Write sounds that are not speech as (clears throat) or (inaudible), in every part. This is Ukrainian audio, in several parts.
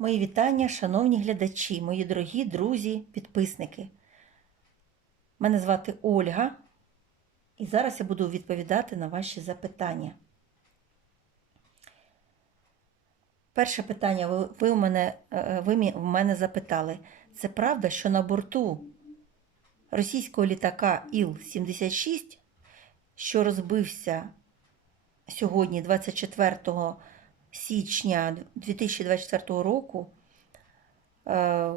Мої вітання, шановні глядачі, мої дорогі друзі, підписники. Мене звати Ольга, і зараз я буду відповідати на ваші запитання. Перше питання ви, у мене, е, ви в мене запитали: це правда, що на борту російського літака Іл-76, що розбився сьогодні, 24 січня 2024 року, е,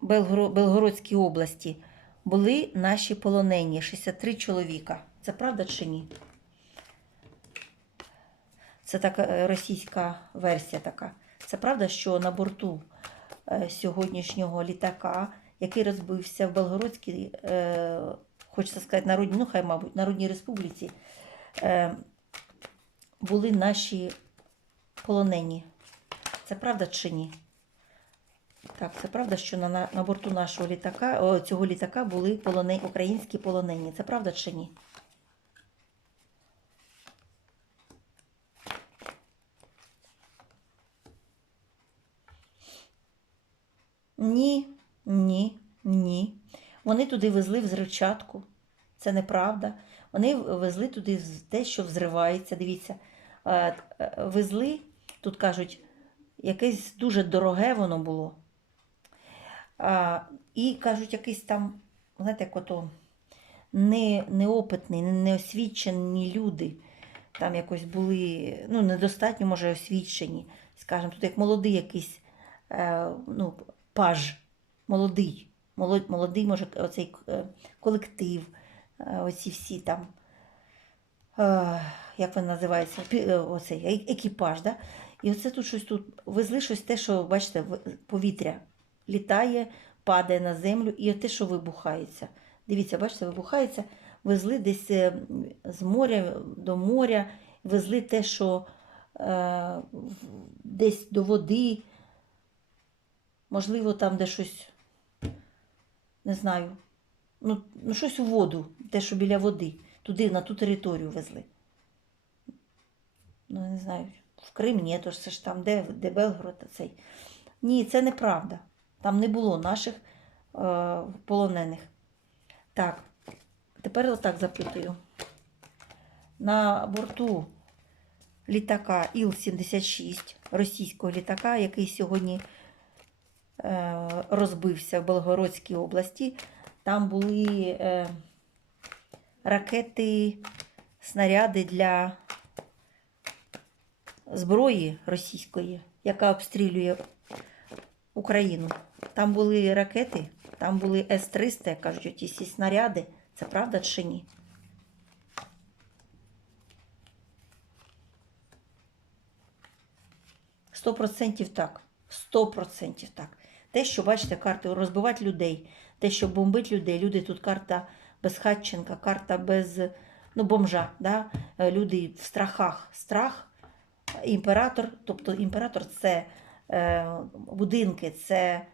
в Белгородській області, були наші полонені 63 чоловіка. Це правда чи ні? Це така е, російська версія така. Це правда, що на борту е, сьогоднішнього літака, який розбився в Белгородській, е, хочеться сказати, народній, ну хай, мабуть, Народній Республіці, е, були наші полонені. Це правда чи ні? Так, це правда, що на, на, борту нашого літака, о, цього літака були полонені, українські полонені. Це правда чи ні? Ні, ні, ні. Вони туди везли взривчатку. Це неправда. Вони везли туди те, що взривається. Дивіться, е, е, везли, тут кажуть, якесь дуже дороге воно було. А, і кажуть, якийсь там, знаєте, як ото не, неопитний, неосвічені люди. Там якось були, ну, недостатньо, може, освічені. Скажімо, тут як молодий якийсь е, ну, паж, молодий. Молодий, може, оцей е, колектив, е, оці всі там, е, як він називається, оцей екіпаж. Да? І оце тут щось тут везли щось те, що, бачите, повітря літає, падає на землю, і те, що вибухається. Dивіться, бачите, вибухається, везли десь е, з моря до моря, везли те, що е, десь до води, можливо, там де щось, не знаю, ну, ну щось у воду, те, що біля води, туди, на ту територію везли. Ну, не знаю, в Крим ні, то ж це ж там, де, де Белгород цей. Ні, це неправда. Там не було наших е, полонених. Так, тепер отак запитую. На борту літака Іл-76, російського літака, який сьогодні е, розбився в Белгородській області, там були е, ракети, снаряди для зброї російської, яка обстрілює Україну. Там були ракети, там були С-300, як кажуть, всі снаряди. Це правда чи ні? Сто процентів так. Сто процентів так. Те, що, бачите, карти розбивати людей, те, що бомбить людей. Люди тут карта без Хатченка, карта без ну, бомжа. Да? Люди в страхах. Страх, імператор, тобто імператор це е, будинки, це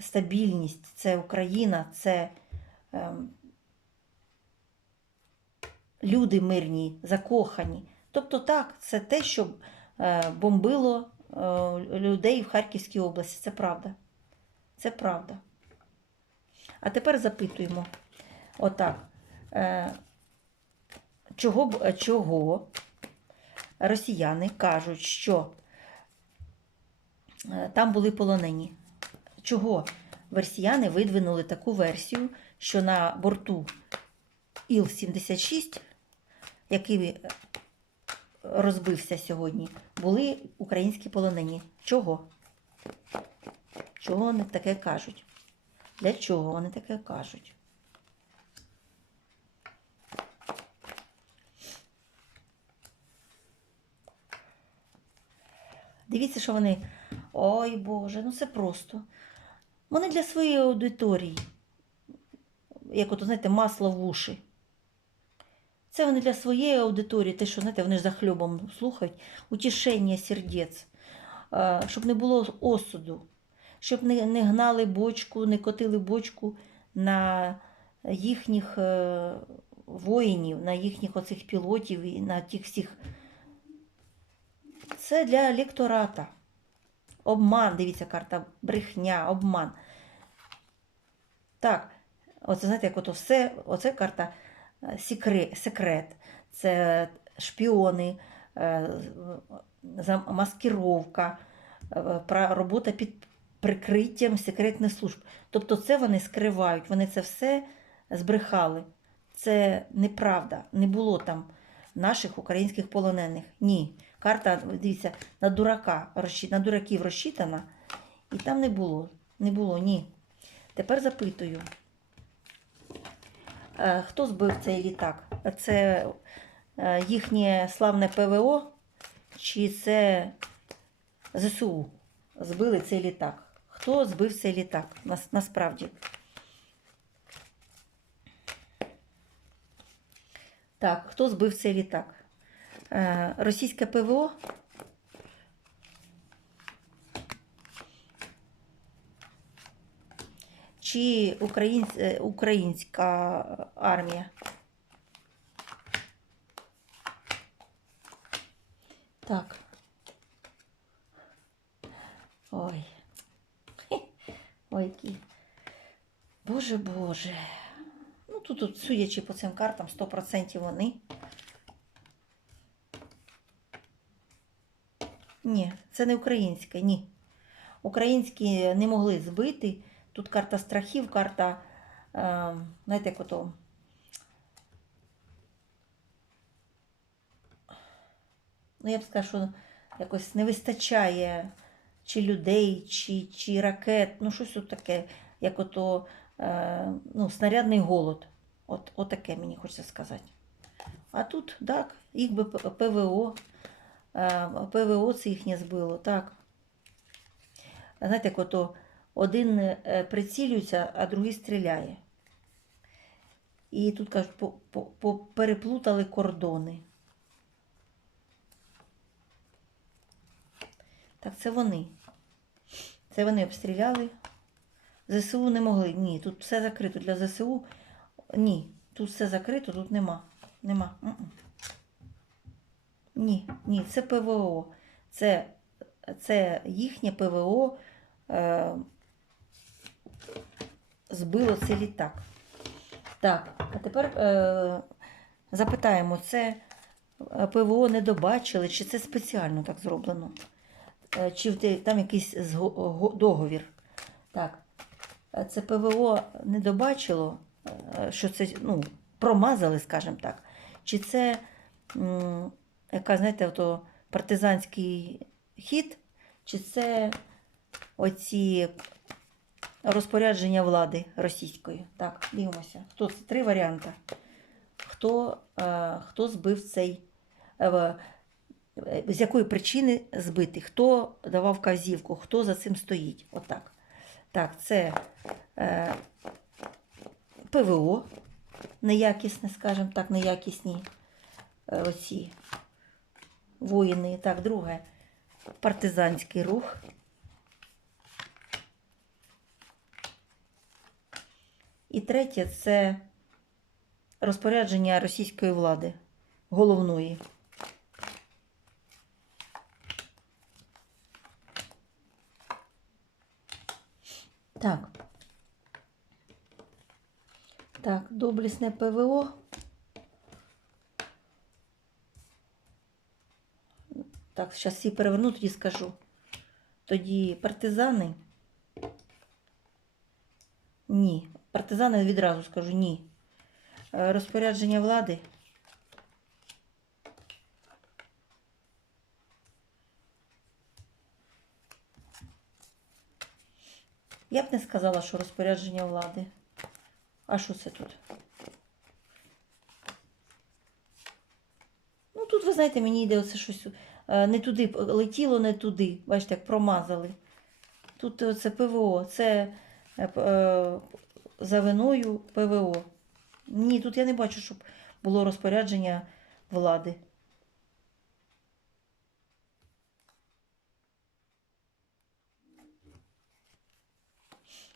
стабільність, це Україна, це е, люди мирні, закохані. Тобто так, це те, що е, бомбило людей в Харківській області. Це правда. Це правда. А тепер запитуємо. Отак. Чого, чого росіяни кажуть, що е, там були полонені? Чого росіяни видвинули таку версію, що на борту Іл-76, який е, розбився сьогодні, були українські полонені? Чого? Чого вони таке кажуть? Для чого вони таке кажуть? Дивіться, що вони. Ой Боже, ну це просто. Вони для своєї аудиторії, як от, знаєте, масло в уші. Це вони для своєї аудиторії, те, що знаєте, вони ж за хлібом слухають, утішення сердець, щоб не було осуду, щоб не, не гнали бочку, не котили бочку на їхніх е, воїнів, на їхніх оцих пілотів і на тих всіх. Це для електората. Обман, дивіться, карта брехня, обман. Так, оце знаєте, як ото все, оце карта е, секрет, це шпіони, е, маскировка, е, робота під прикриттям секретних служб. Тобто це вони скривають, вони це все збрехали. Це неправда, не було там наших українських полонених. Ні. Карта, дивіться, на дурака, на дураків розчитана, і там не було. Не було, ні. Тепер запитую. Е, Хто збив цей літак? Це е, їхнє славне ПВО, чи це ЗСУ збили цей літак? Хто збив цей літак? Нас- Насправді. Так, хто збив цей літак? Е, Російське ПВО? Чи е, українська армія? Так. Ой. Ой, який. Боже, Боже. Ну, тут, тут, судячи по цим картам, 100% вони. Ні, це не українське, ні. Українські не могли збити. Тут карта страхів, карта, е, знаєте, як. Ну, я б сказала, що якось не вистачає чи людей, чи, чи ракет, ну щось тут таке, як ото е, ну, снарядний голод. От, от таке мені хочеться сказати. А тут, так, їх би ПВО, ПВО це їхнє збило, так. Знаєте, як ото один е, прицілюється, а другий стріляє. І тут кажуть, переплутали кордони. Так, це вони. Це вони обстріляли. ЗСУ не могли. Ні, тут все закрито для ЗСУ. Ні, тут все закрито, тут нема. Нема. Ні, ні, це ПВО. Це, це їхнє ПВО е, збило цей літак. Так, а тепер е, запитаємо, це е, ПВО не добачили, чи це спеціально так зроблено? Е, Чи там якийсь договір? Так, е, це ПВО не добачило, що це ну, промазали, скажімо так. Чи це м, яка, знаєте, ото партизанський хід, чи це оці розпорядження влади російської? Так, дивимося. Хто це? Три варіанти. Хто, е, хто збив цей, е, е, з якої причини збитий, хто давав вказівку, хто за цим стоїть? Отак. Так, це е, ПВО неякісне, скажімо так, неякісні е, оці воїни. Так, друге партизанський рух. І третє це розпорядження російської влади головної. Так. Так, доблісне ПВО. Так, зараз всі переверну, тоді скажу. Тоді партизани. Ні. Партизани відразу скажу ні. Е, Розпорядження влади. Я б не сказала, що розпорядження влади. А що це тут? Ну, тут, ви знаєте, мені йде оце щось не туди, п- летіло не туди. Бачите, як промазали. Тут це ПВО, це е, е, за виною ПВО. Ні, тут я не бачу, щоб було розпорядження влади.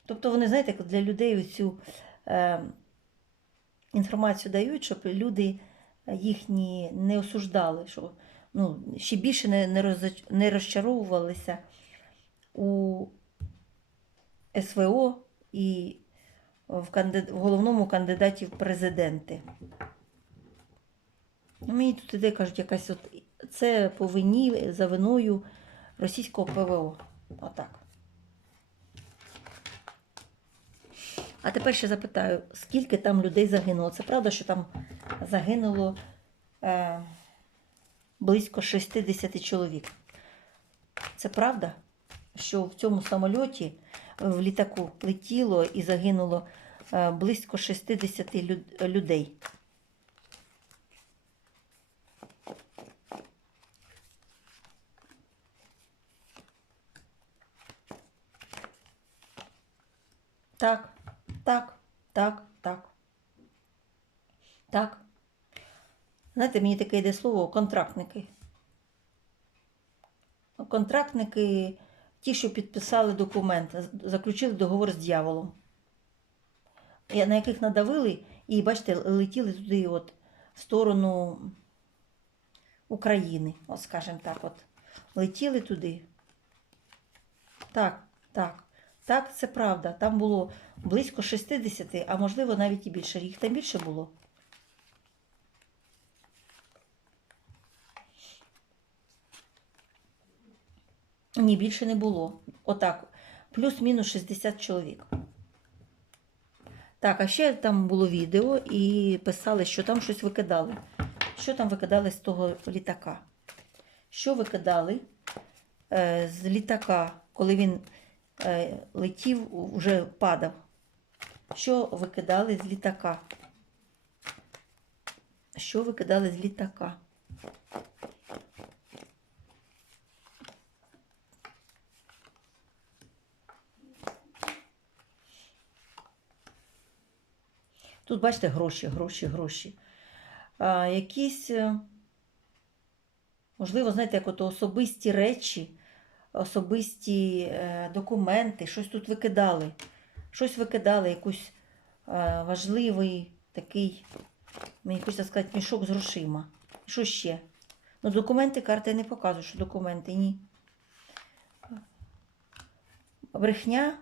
Тобто вони, знаєте, для людей цю е, інформацію дають, щоб люди їхні не осуждали, щоб ну, ще більше не, не, розоч- не розчаровувалися. у СВО і в, кандид... в головному кандидаті в президенти. Ну, Мені тут іде, кажуть, якась от це по вині за виною російського ПВО. Отак. А тепер ще запитаю, скільки там людей загинуло? Це правда, що там загинуло е, близько 60 чоловік? Це правда, що в цьому самольоті в літаку летіло і загинуло е, близько 60 люд- людей? Так, так, так, так. Так. Знаєте, мені таке йде слово контрактники. Контрактники, ті, що підписали документ, заключили договор з дьяволом, на яких надавили, і, бачите, летіли туди, от, в сторону України, от скажімо так, от. Летіли туди. Так, так. Так, це правда. Там було близько 60, а можливо навіть і більше. Їх там більше було. Ні, більше не було. Отак. Плюс-мінус 60 чоловік. Так, а ще там було відео і писали, що там щось викидали. Що там викидали з того літака? Що викидали е, з літака, коли він е, летів, вже падав? Що викидали з літака? Що викидали з літака? Тут, бачите, гроші, гроші, гроші. А, якісь, е, можливо, знаєте, як ото особисті речі, особисті е, документи, щось тут викидали. Щось викидали, якийсь е, важливий такий, мені хочеться сказати, мішок з грошима. Що ще? Ну, документи карти не показують, що документи, ні. Брехня.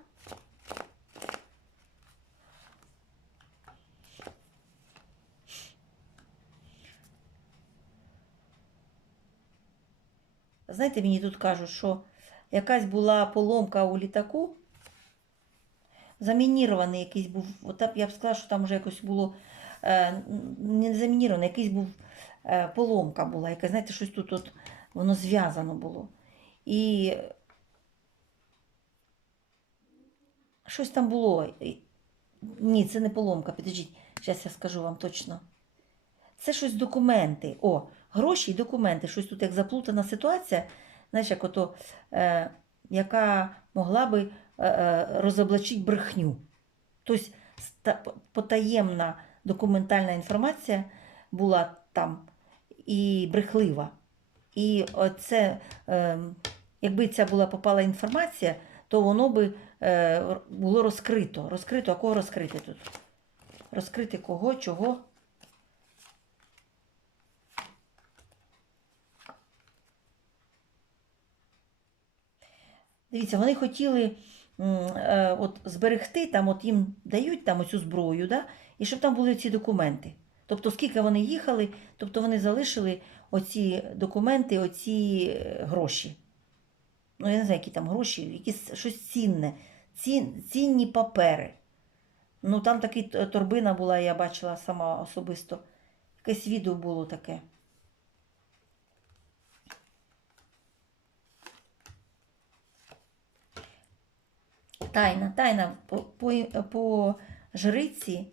Знаєте, мені тут кажуть, що якась була поломка у літаку, замінірований якийсь був, от я б сказала, що там вже якось було е, не замінірований, якийсь був е, поломка була, яка, знаєте, щось тут от, воно зв'язано було. І щось там було. Ні, це не поломка, підождіть, зараз я скажу вам точно. Це щось документи. О, гроші і документи. Щось тут як заплутана ситуація, знаєш, як ото, е, яка могла би е, е, розоблачити брехню. Тобто потаємна документальна інформація була там і брехлива. І оце, е, якби ця була попала інформація, то воно би е, було розкрито. Розкрито, а кого розкрити тут? Розкрити кого, чого? Дивіться, вони хотіли е, от, зберегти, там, от їм дають там оцю зброю, да? і щоб там були ці документи. Тобто, скільки вони їхали, тобто вони залишили оці документи, оці е, гроші. Ну, я не знаю, які там гроші, якісь щось цінне, цін, цінні папери. Ну, там така торбина була, я бачила сама особисто. Якесь відео було таке. Тайна, тайна по, по, по жриці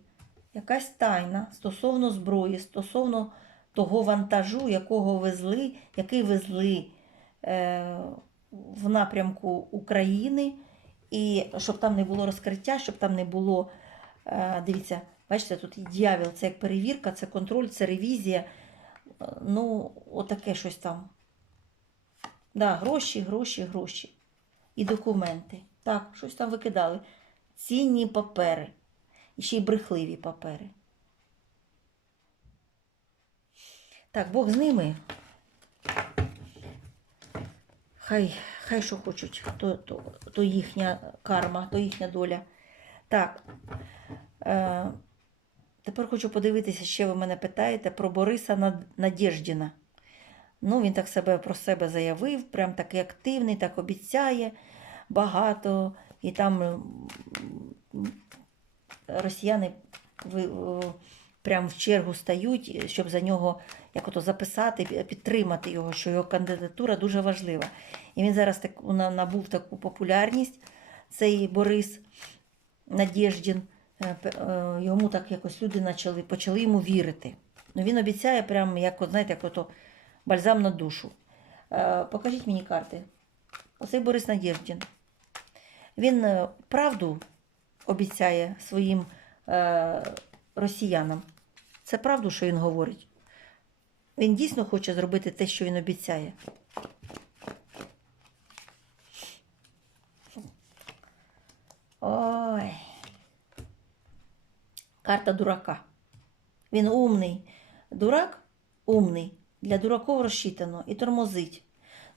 якась тайна стосовно зброї, стосовно того вантажу, якого везли, який везли е, в напрямку України, і щоб там не було розкриття, щоб там не було. Е, дивіться, бачите, тут дьявіл, це як перевірка, це контроль, це ревізія. Е, Ну, отаке щось там. Да, гроші, гроші, гроші. І документи. Так, щось там викидали. Цінні папери. І ще й брехливі папери. Так, Бог з ними. Хай хай, що хочуть, то, то, то їхня карма, то їхня доля. Так. Е, тепер хочу подивитися, ще ви мене питаєте про Бориса Над- Надєждіна. Ну, він так себе про себе заявив, прям такий активний, так обіцяє багато. І там росіяни ви, о, прям в чергу стають, щоб за нього як ото записати, підтримати його, що його кандидатура дуже важлива. І він зараз так, набув таку популярність, цей Борис Надєждін. Е, е, Йому так якось люди почали, почали йому вірити. Ну, він обіцяє, прям, як, знаєте, як ото бальзам на душу. Е, Покажіть мені карти. Оцей Борис Надєждін. Він е, правду обіцяє своїм е, росіянам. Це правду, що він говорить. Він дійсно хоче зробити те, що він обіцяє. Ой. Карта дурака. Він умний. Дурак умний. Для дураков розчитано і тормозить.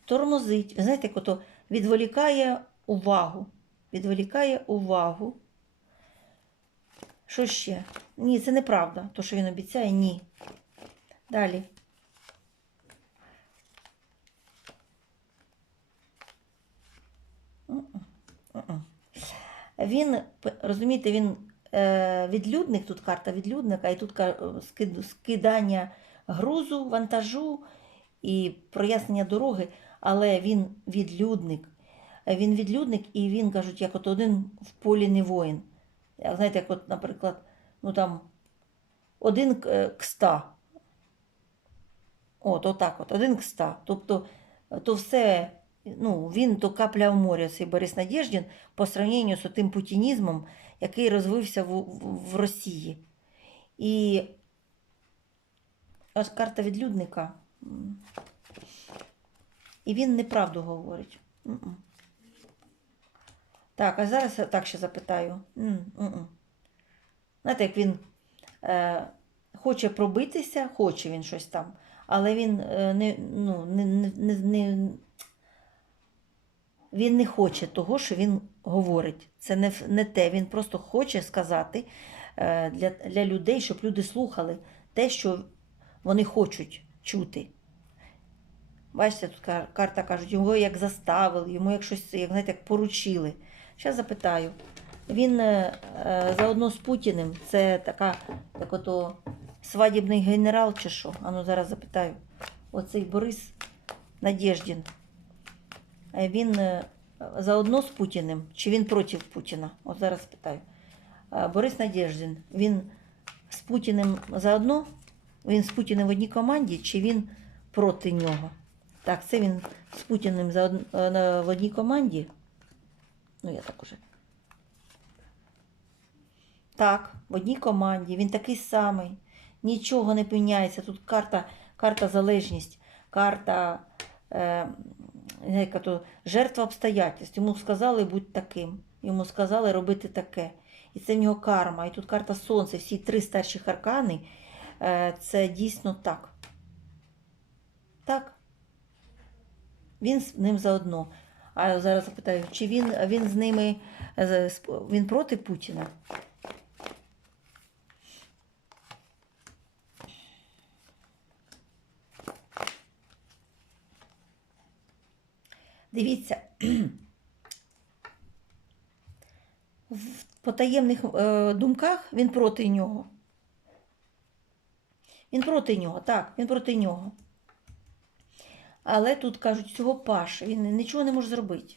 Тормозить. Знаєте, як відволікає увагу. Відволікає увагу. Що ще? Ні, це неправда. То, що він обіцяє, ні. Далі. Він, розумієте, він е, відлюдник, тут карта відлюдника, і тут скидання грузу, вантажу і прояснення дороги, але він відлюдник. Він відлюдник, і він, кажуть, як от один в полі не воїн. Знаєте, як от, наприклад, ну там один е, ста. От, отак от, один к ста. Тобто, е, то все, ну, він то капля в морі, цей Борис Надєждін, по сравненню з тим путінізмом, який розвився в, в, в Росії. І аж карта відлюдника. М. І він неправду говорить. М-м. Так, а зараз я так ще запитаю. М, м-м. Знаєте, як він е, хоче пробитися, хоче він щось там, але він е, не, ну, не, не, не, він не хоче того, що він говорить. Це не, не те. Він просто хоче сказати е, для, для людей, щоб люди слухали те, що вони хочуть чути. Бачите, тут карта кажуть, його як заставили, йому як щось, як знаєте, як поручили. Зараз запитаю. Він е, е, заодно з Путіним, це така, як ото свадібний генерал чи що? Ану зараз запитаю. Оцей Борис Надєждін. Е, Він заодно з Путіним, чи він проти Путіна? От зараз питаю. Борис Надєждін, він з Путіним заодно? Він з Путіним в одній команді, чи він проти нього? Так, це він з Путіним заодно, е, на- в одній команді. Ну, я так уже. Так, в одній команді. Він такий самий. Нічого не міняється. Тут карта, карта залежність, карта е, жертва обстоятельств. Йому сказали будь таким. Йому сказали робити таке. І це в нього карма. І тут карта сонця, всі три старші аркани. Е, це дійсно так. Так. Він з ним заодно. А зараз запитаю, чи він, він з ними він проти Путіна? Дивіться, в потаємних е, думках він проти нього. Він проти нього, так, він проти нього. Але тут кажуть, цього паш, він нічого не може зробити.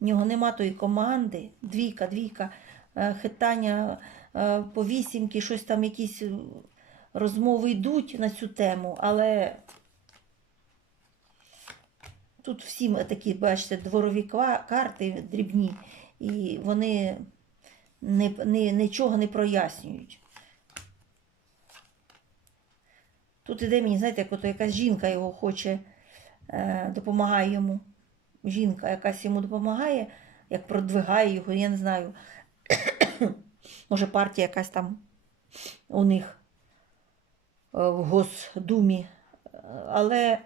В нього нема тої команди, двійка, двійка, е, хитання е, по вісімки, щось там якісь е, розмови йдуть на цю тему, але тут всі такі, бачите, дворові карти дрібні, і вони не, не, нічого не прояснюють. Тут іде мені, знаєте, як якась жінка його хоче, допомагає йому. Жінка якась йому допомагає, як продвигає його, я не знаю. (coughs) Може, партія якась там у них е, в Госдумі. Е, Але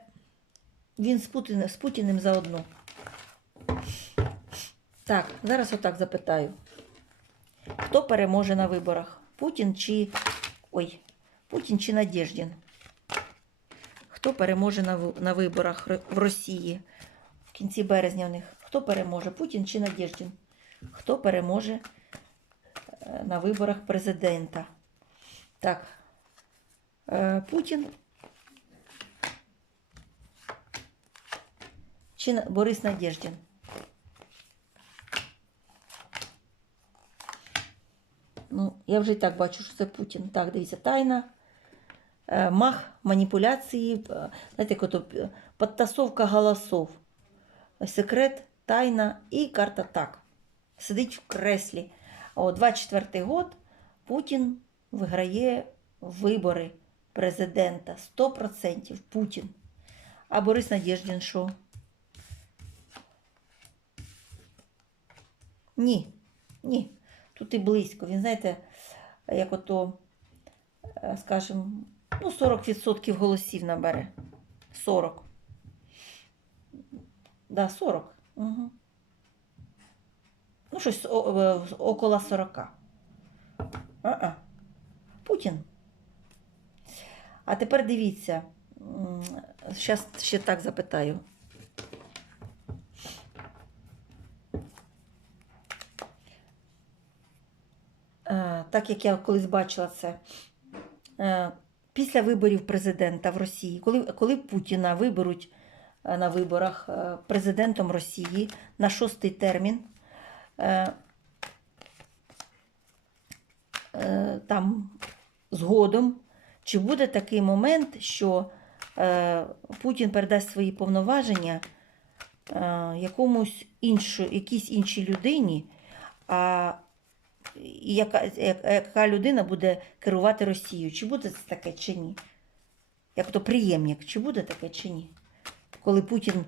він з Путіним, з Путіним заодно. Так, зараз отак запитаю. Хто переможе на виборах? Путін чи. Ой, Путін чи Надєждін? Хто переможе на, виборах в Росії в кінці березня в них? Хто переможе? Путін чи Надєждін? Хто переможе е, на виборах президента? Так. Е, Путін. Чи Борис Надєждін? Ну, я вже і так бачу, що це Путін. Так, дивіться, тайна, мах, маніпуляції, е, знаєте, як ото, е, підтасовка голосов, секрет, тайна і карта так. Сидить в креслі. О, 24 год Путін виграє вибори президента. 100% Путін. А Борис Надєждін що? Ні, ні. Тут і близько. Він, знаєте, як ото, е, скажімо, ну, 40% голосів набере. 40. Да, 40. Угу. Ну, щось е, около 40. А-а. Путін. А тепер дивіться. Зараз ще так запитаю. Е, так як я колись бачила це, е, після виборів президента в Росії, коли, коли Путіна виберуть е, на виборах е, президентом Росії на шостий термін, е, там згодом, чи буде такий момент, що Путін передасть свої повноваження якомусь іншу, якійсь іншій людині, а яка, яка людина буде керувати Росією. Чи буде це таке, чи ні? Як то приємник, чи буде таке, чи ні? Коли Путін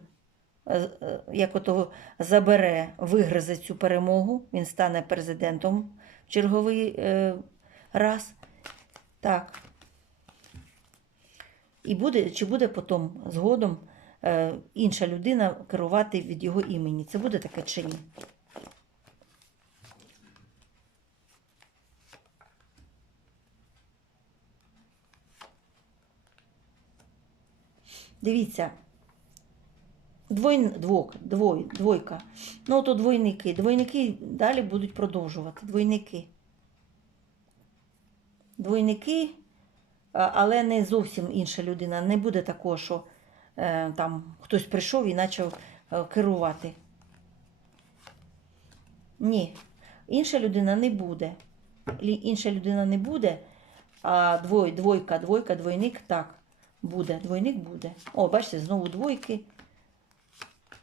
е, е, як ото забере, вигризе цю перемогу, він стане президентом в черговий е, раз. Так. І буде, чи буде потім згодом інша людина керувати від його імені? Це буде таке чи ні? Дивіться. Двой, двок, двой, двойка. Ну, то двойники. Двойники далі будуть продовжувати. Двойники. Двойники, але не зовсім інша людина. Не буде такого, що е, там хтось прийшов і почав е, керувати. Ні, інша людина не буде. Інша людина не буде, а двой, двойка, двойка, двойник так буде. Двойник буде. О, бачите, знову двойки.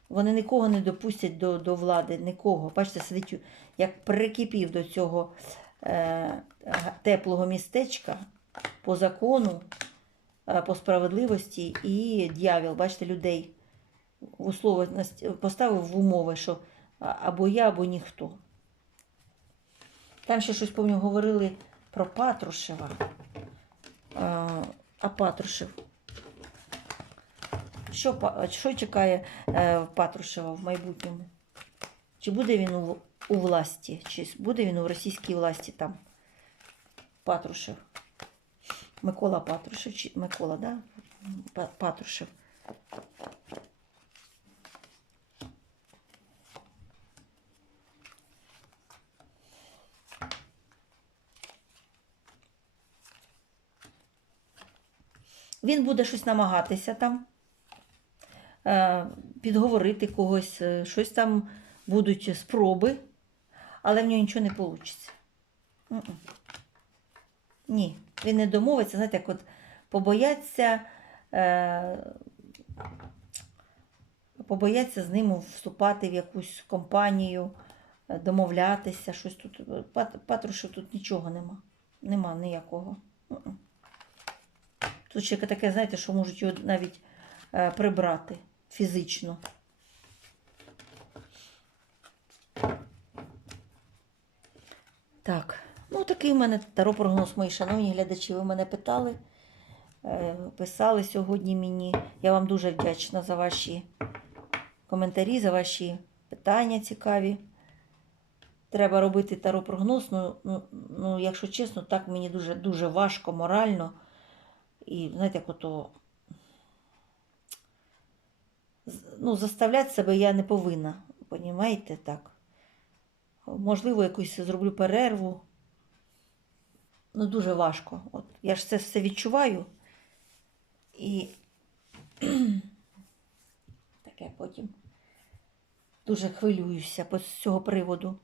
Вони нікого не допустять до, до влади, нікого. Бачите, сидить, як прикипів до цього е, теплого містечка по закону, е, по справедливості і дьявіл, бачите, людей условності поставив в умови, що або я, або ніхто. Там ще щось, пам'ятаю, говорили про Патрушева. А, а Патрушев. Що, що чекає е, Патрушева в майбутньому? Чи буде він у, у власті, чи буде він у російській власті там? Патрушев. Микола Патрушев, чи Микола, да? Патрушев. Він буде щось намагатися там, підговорити когось, е, щось там будуть спроби, але в нього нічого не вийде. Ні, він не домовиться, знаєте, як от побояться, е, побояться з ним вступати в якусь компанію, е, домовлятися, щось тут. Пат- Патрушев тут нічого нема. Нема ніякого. Тут ще таке, знаєте, що можуть його навіть е, прибрати фізично. Так, ну такий в мене таро-прогноз, мої шановні глядачі. Ви мене питали, е, писали сьогодні мені. Я вам дуже вдячна за ваші коментарі, за ваші питання цікаві. треба робити таро-прогноз. Ну, ну, ну, якщо чесно, так мені дуже, дуже важко морально. І знаєте, як ото. з- Ну, заставляти себе я не повинна. Понімаєте так? Можливо, якусь зроблю перерву. Ну, дуже важко. От, я ж це все відчуваю. І (clears throat) таке потім дуже хвилююся з цього приводу.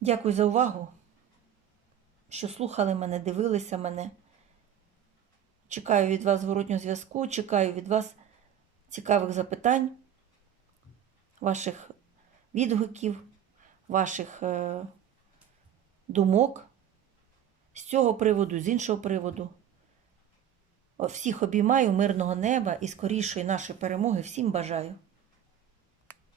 Дякую за увагу, що слухали мене, дивилися мене. Чекаю від вас зворотнього зв'язку, чекаю від вас цікавих запитань, ваших відгуків, ваших е, думок з цього приводу, з іншого приводу. Всіх обіймаю, мирного неба і скорішої нашої перемоги. Всім бажаю.